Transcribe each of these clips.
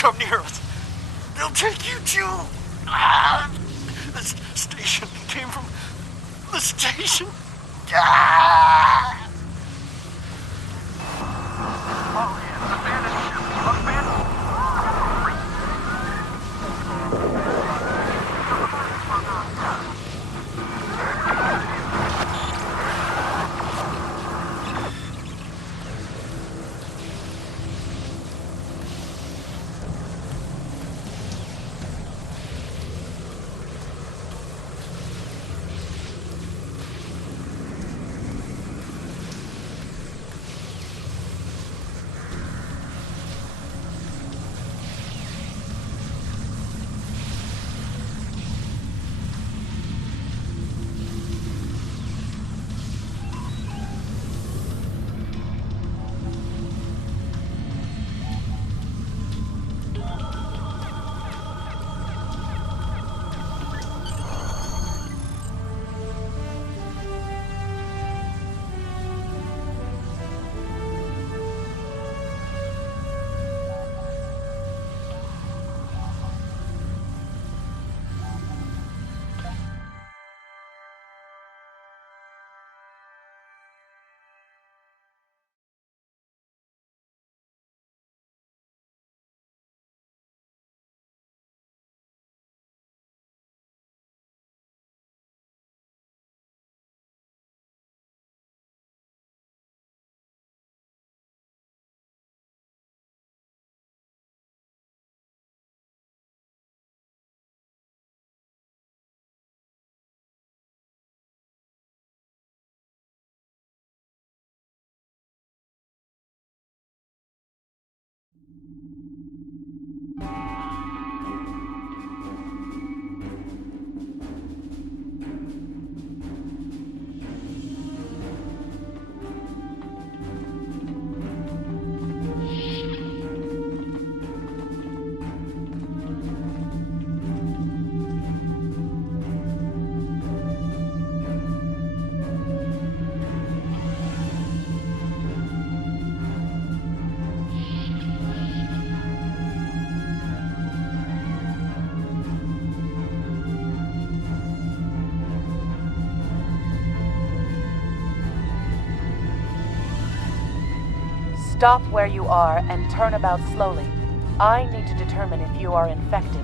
come near us. They'll take you to... the station came from the station. Oh, it's abandoned ship. Abandoned. Stop where you are and turn about slowly. I need to determine if you are infected.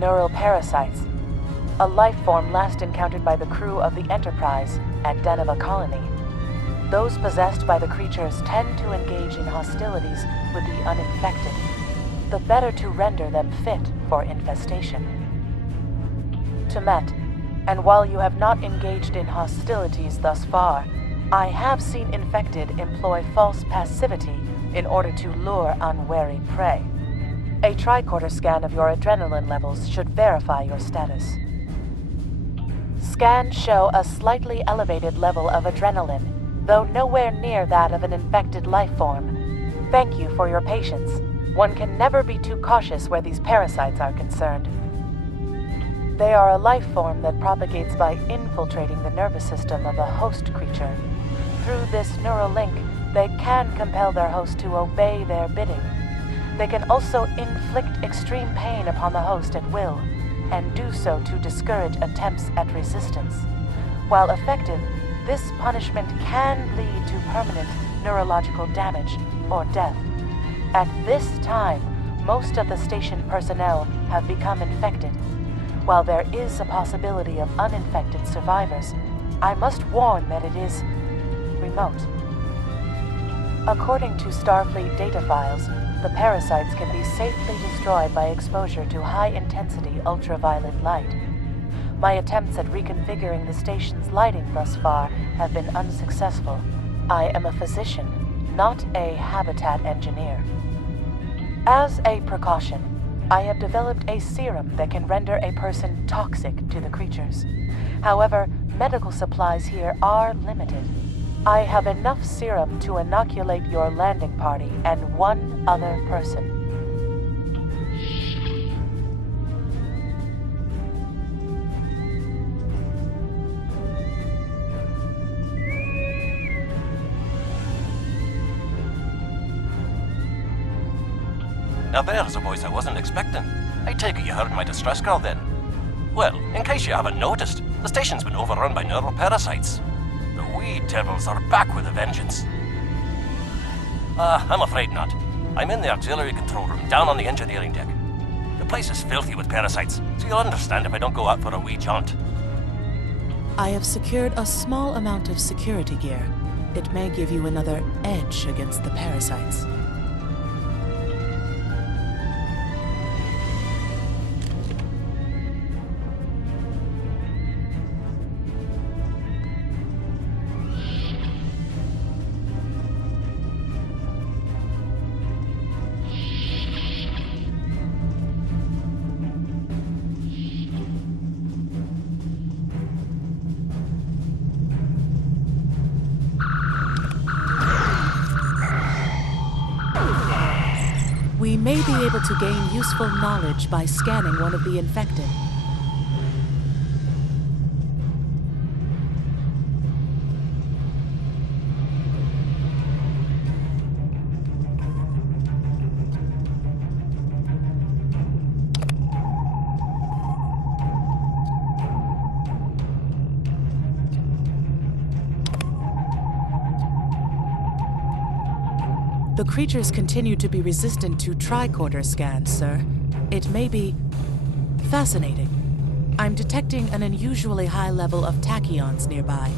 Neural parasites. A life form last encountered by the crew of the Enterprise at Deneva Colony. Those possessed by the creatures tend to engage in hostilities with the uninfected, the better to render them fit for infestation. Temet, and while you have not engaged in hostilities thus far, I have seen infected employ false passivity in order to lure unwary prey. A tricorder scan of your adrenaline levels should verify your status. Scans show a slightly elevated level of adrenaline, though nowhere near that of an infected life form. Thank you for your patience. One can never be too cautious where these parasites are concerned. They are a life form that propagates by infiltrating the nervous system of a host creature. Through this neural link, they can compel their host to obey their bidding. They can also inflict extreme pain upon the host at will, and do so to discourage attempts at resistance. While effective, this punishment can lead to permanent neurological damage or death. At this time, most of the station personnel have become infected. While there is a possibility of uninfected survivors, I must warn that it is remote. According to Starfleet data files, the parasites can be safely destroyed by exposure to high-intensity ultraviolet light. My attempts at reconfiguring the station's lighting thus far have been unsuccessful. I am a physician, not a habitat engineer. As a precaution, I have developed a serum that can render a person toxic to the creatures. However, medical supplies here are limited. I have enough serum to inoculate your landing party and one other person. Now there's a voice I wasn't expecting. I take it you heard my distress call then. Well, in case you haven't noticed, the station's been overrun by neuroparasites. The wee devils are back with a vengeance. I'm afraid not. I'm in the auxiliary control room, down on the engineering deck. The place is filthy with parasites, so you'll understand if I don't go out for a wee jaunt. I have secured a small amount of security gear. It may give you another edge against the parasites. We may be able to gain useful knowledge by scanning one of the infected. The creatures continue to be resistant to tricorder scans, sir. It may be fascinating. I'm detecting an unusually high level of tachyons nearby.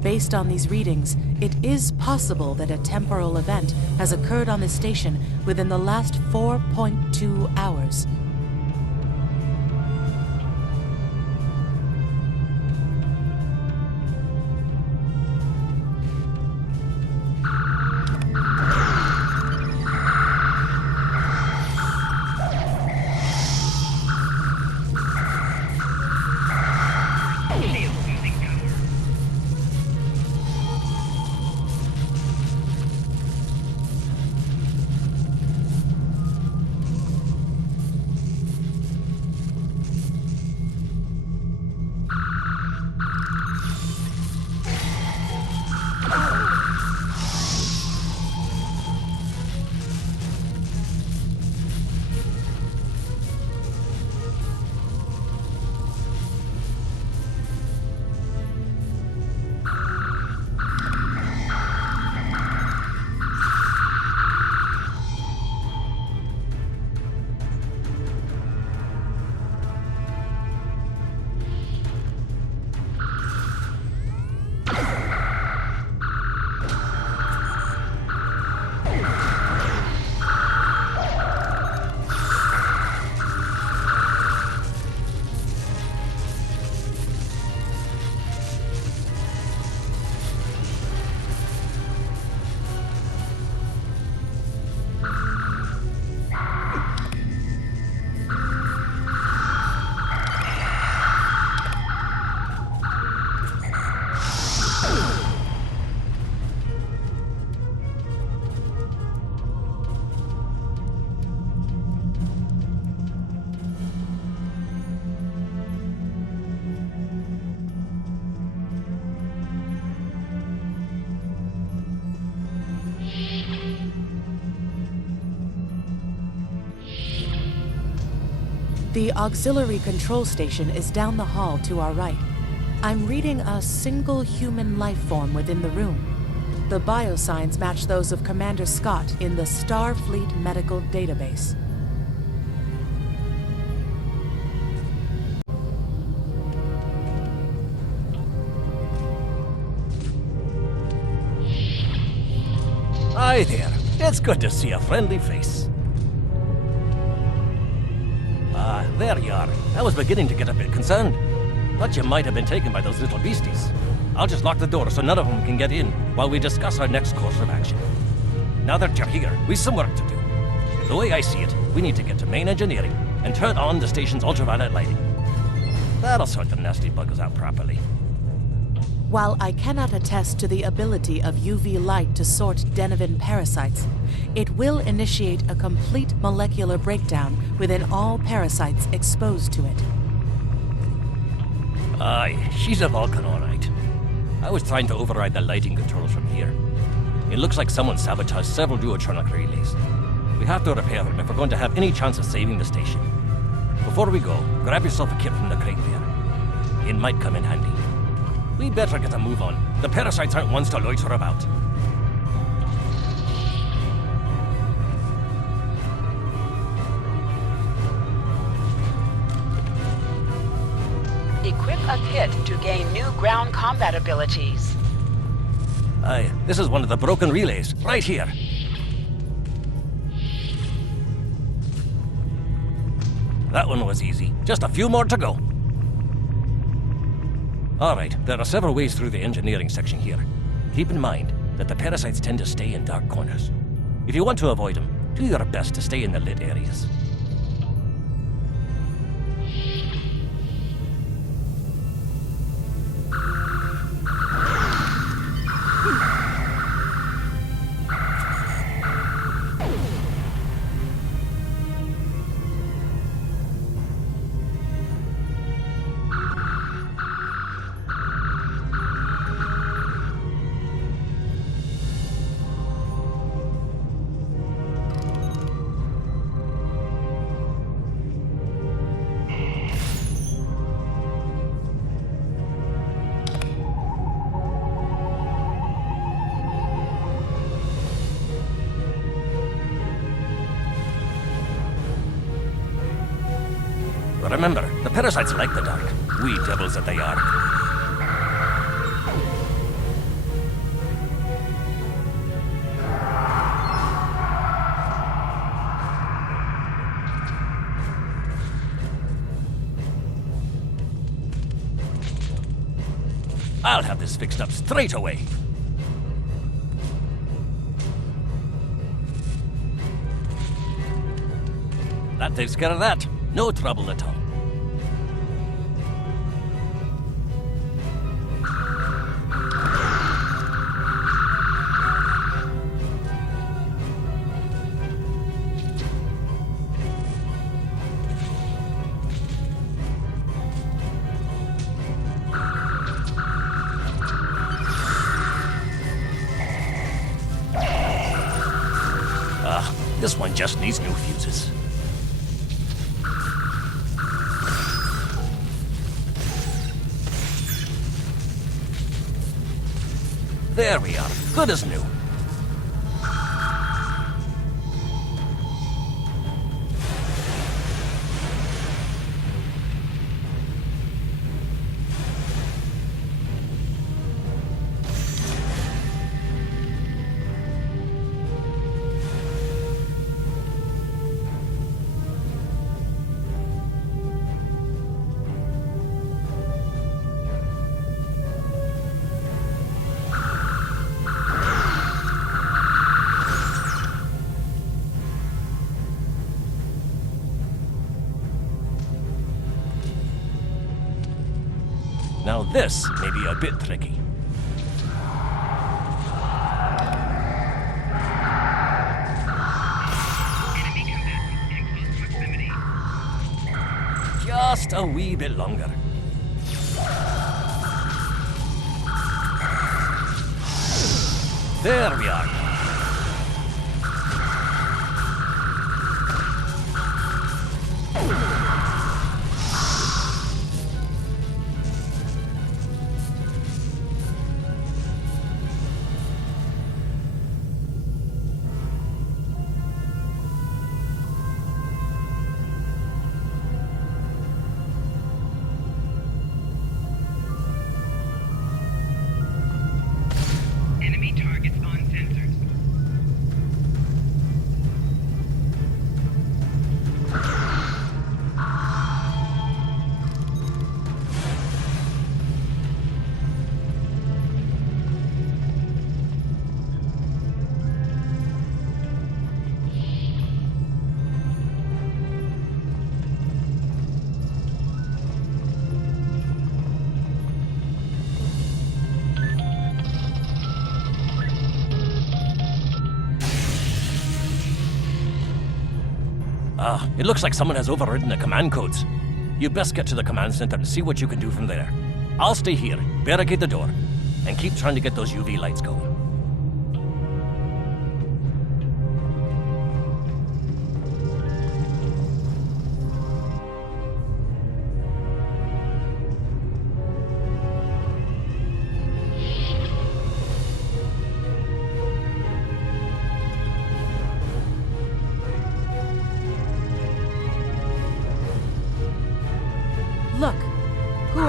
Based on these readings, it is possible that a temporal event has occurred on the station within the last 4.2 hours. The auxiliary control station is down the hall to our right. I'm reading a single human life form within the room. The biosigns match those of Commander Scott in the Starfleet Medical Database. Hi there. It's good to see a friendly face. There you are. I was beginning to get a bit concerned. Thought you might have been taken by those little beasties. I'll just lock the door so none of them can get in while we discuss our next course of action. Now that you're here, we've some work to do. The way I see it, we need to get to main engineering and turn on the station's ultraviolet lighting. That'll sort the nasty buggers out properly. While I cannot attest to the ability of UV light to sort Denivan parasites, it will initiate a complete molecular breakdown within all parasites exposed to it. Aye, she's a Vulcan, all right. I was trying to override the lighting controls from here. It looks like someone sabotaged several duotronic relays. We have to repair them if we're going to have any chance of saving the station. Before we go, grab yourself a kit from the crate there. It might come in handy. We better get a move on. The parasites aren't ones to loiter about. Equip a kit to gain new ground combat abilities. Aye, this is one of the broken relays, right here. That one was easy. Just a few more to go. Alright, there are several ways through the engineering section here. Keep in mind that the parasites tend to stay in dark corners. If you want to avoid them, do your best to stay in the lit areas. Remember, the parasites like the dark. We devils that they are. I'll have this fixed up straight away. That takes care of that. No trouble at all. This one just needs new fuses. There we are. Good as new. Now this may be a bit tricky. Just a wee bit longer. There we are. It looks like someone has overridden the command codes. You best get to the command center and see what you can do from there. I'll stay here, barricade the door, and keep trying to get those UV lights going.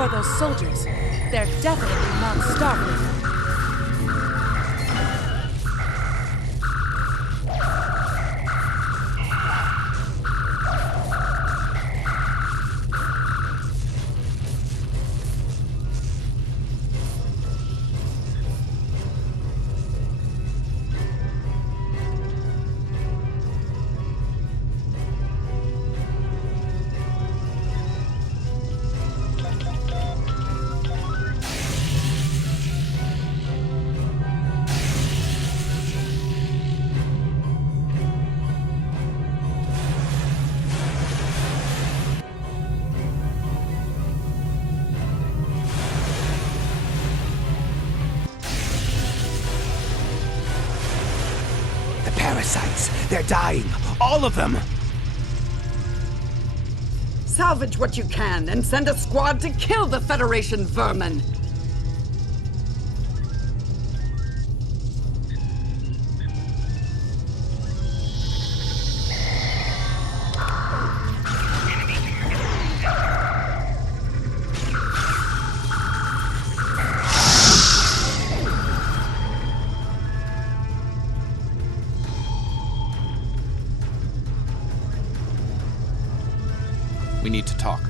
are those soldiers? They're definitely not starving. Parasites! They're dying! All of them! Salvage what you can and send a squad to kill the Federation vermin! We need to talk.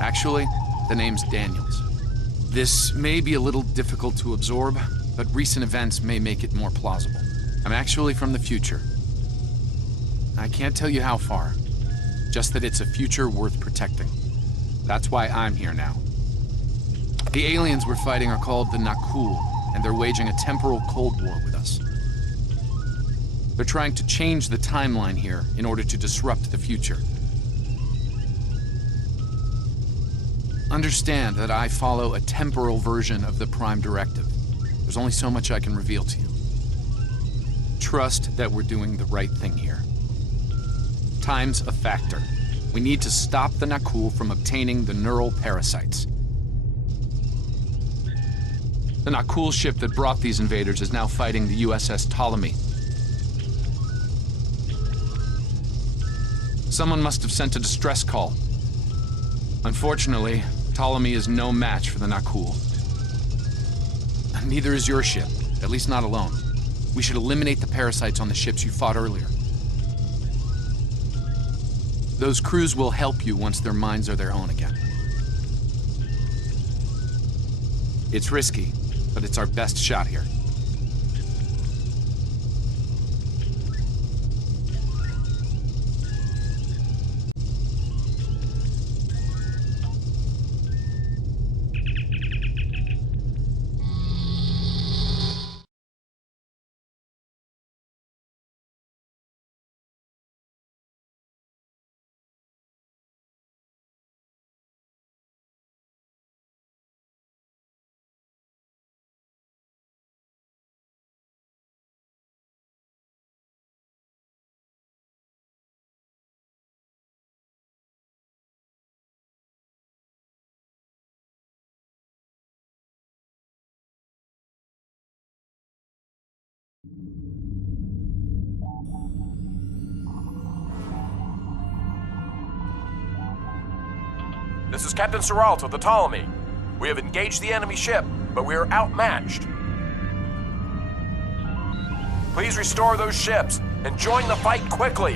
Actually, the name's Daniels. This may be a little difficult to absorb, but recent events may make it more plausible. I'm actually from the future. I can't tell you how far, just that it's a future worth protecting. That's why I'm here now. The aliens we're fighting are called the Nakul, and they're waging a temporal Cold War with us. They're trying to change the timeline here in order to disrupt the future. Understand that I follow a temporal version of the Prime Directive. There's only so much I can reveal to you. Trust that we're doing the right thing here. Time's a factor. We need to stop the Nakul from obtaining the neural parasites. The Nakul ship that brought these invaders is now fighting the USS Ptolemy. Someone must have sent a distress call. Unfortunately, Ptolemy is no match for the Nakul. Neither is your ship, at least not alone. We should eliminate the parasites on the ships you fought earlier. Those crews will help you once their minds are their own again. It's risky, but it's our best shot here. This is Captain Seralt of the Ptolemy. We have engaged the enemy ship, but we are outmatched. Please restore those ships and join the fight quickly.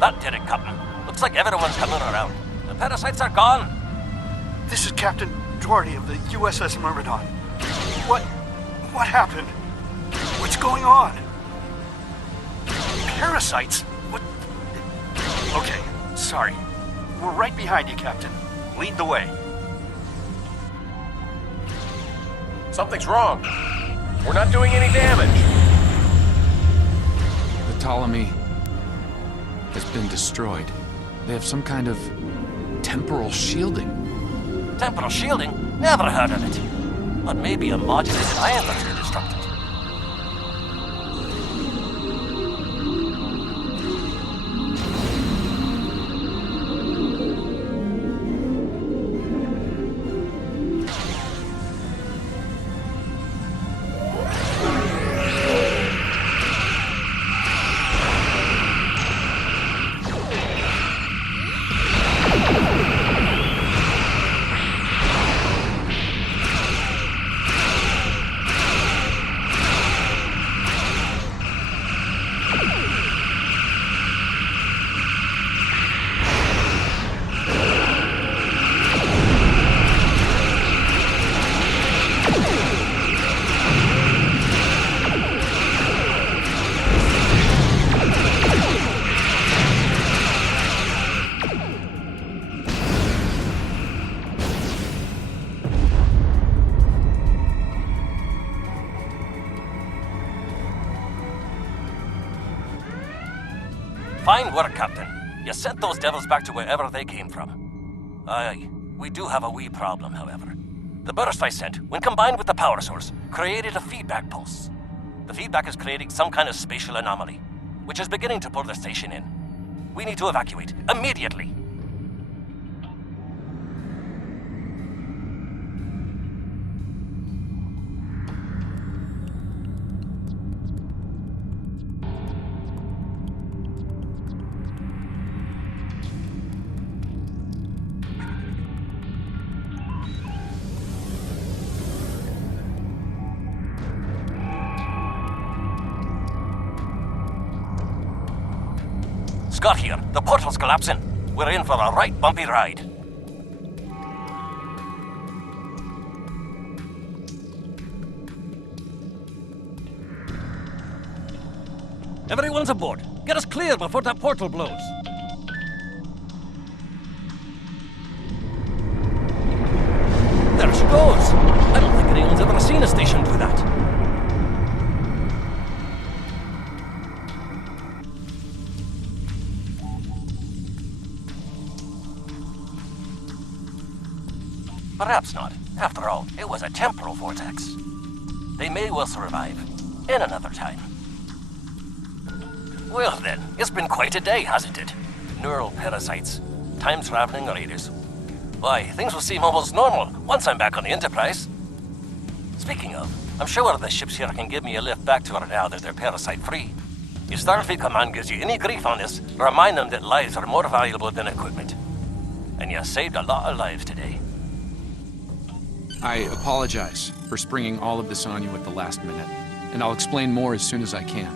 That did it, Captain. Looks like everyone's coming around. The parasites are gone. This is Captain Doherty of the USS Myrmidon. What happened? What's going on? Parasites? What? Okay, sorry. We're right behind you, Captain. Lead the way. Something's wrong. We're not doing any damage. The Ptolemy has been destroyed. They have some kind of temporal shielding. Temporal shielding? Never heard of it. But maybe a modulated ion that's been disrupted. work, Captain. You sent those devils back to wherever they came from. Aye, we do have a wee problem, however. The burst I sent, when combined with the power source, created a feedback pulse. The feedback is creating some kind of spatial anomaly, which is beginning to pull the station in. We need to evacuate, immediately. Scott here. The portal's collapsing. We're in for a right bumpy ride. Everyone's aboard. Get us clear before that portal blows. There she goes. I don't think anyone's ever seen a station do that. Perhaps not. After all, it was a temporal vortex. They may well survive. In another time. Well then, it's been quite a day, hasn't it? Neural parasites, time-traveling raiders. Why, things will seem almost normal once I'm back on the Enterprise. Speaking of, I'm sure the ships here can give me a lift back to her now that they're parasite-free. If Starfleet Command gives you any grief on this, remind them that lives are more valuable than equipment. And you saved a lot of lives today. I apologize for springing all of this on you at the last minute, and I'll explain more as soon as I can.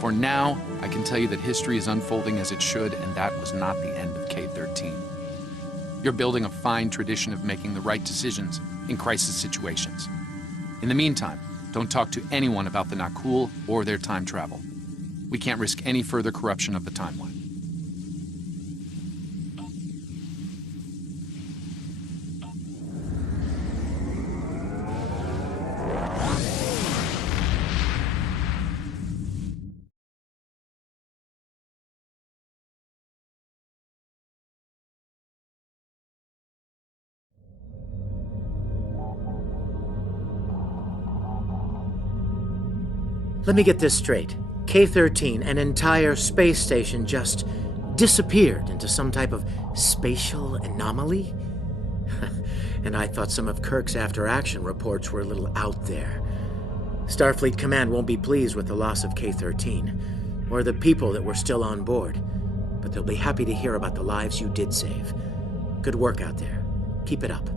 For now, I can tell you that history is unfolding as it should, and that was not the end of K-13. You're building a fine tradition of making the right decisions in crisis situations. In the meantime, don't talk to anyone about the Nakul or their time travel. We can't risk any further corruption of the timeline. Let me get this straight. K-13, an entire space station, just disappeared into some type of spatial anomaly? And I thought some of Kirk's after-action reports were a little out there. Starfleet Command won't be pleased with the loss of K-13, or the people that were still on board, but they'll be happy to hear about the lives you did save. Good work out there. Keep it up.